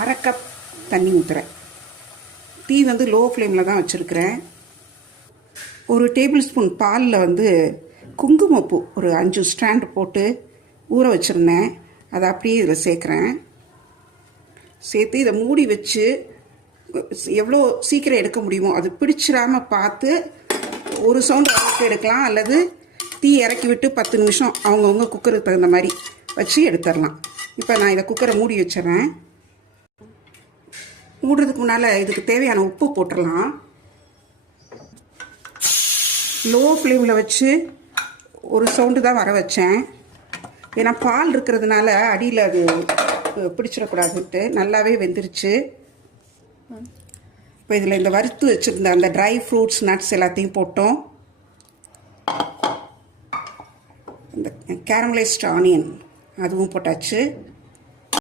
அரை கப் தண்ணி ஊற்றுறேன். டீ வந்து லோ ஃப்ளேமில் தான் வச்சுருக்கிறேன். ஒரு டேபிள் ஸ்பூன் பாலில் வந்து குங்குமப்பூ ஒரு 5 ஸ்ட்ராண்ட் போட்டு ஊற வச்சுருந்தேன். அதை அப்படியே இதில் சேர்க்குறேன். சேர்த்து இதை மூடி வச்சு எவ்வளோ சீக்கிரம் எடுக்க முடியுமோ அது பிடிச்சிடாமல் பார்த்து ஒரு சவுண்ட் அளவுக்கு எடுக்கலாம், அல்லது தீ இறக்கி விட்டு 10 நிமிஷம் அவங்கவுங்க குக்கருக்கு தகுந்த மாதிரி வச்சு எடுத்துடலாம். இப்போ நான் இதை குக்கரை மூடி வச்சிடறேன். மூடுறதுக்கு முன்னால் இதுக்கு தேவையான உப்பு போட்டுடலாம். லோ ஃப்ளேமில் வச்சு ஒரு சவுண்டு தான் வர வச்சேன். ஏன்னா பால் இருக்கிறதுனால அடியில் அது பிடிச்சிடக்கூடாதுன்ட்டு. நல்லாவே வெந்துருச்சு. இப்போ இதில் இந்த வறுத்து வச்சுருந்த அந்த ட்ரை ஃப்ரூட்ஸ் நட்ஸ் எல்லாத்தையும் போட்டோம். இந்த கேரமலைஸ்ட் ஆனியன் அதுவும் போட்டாச்சு.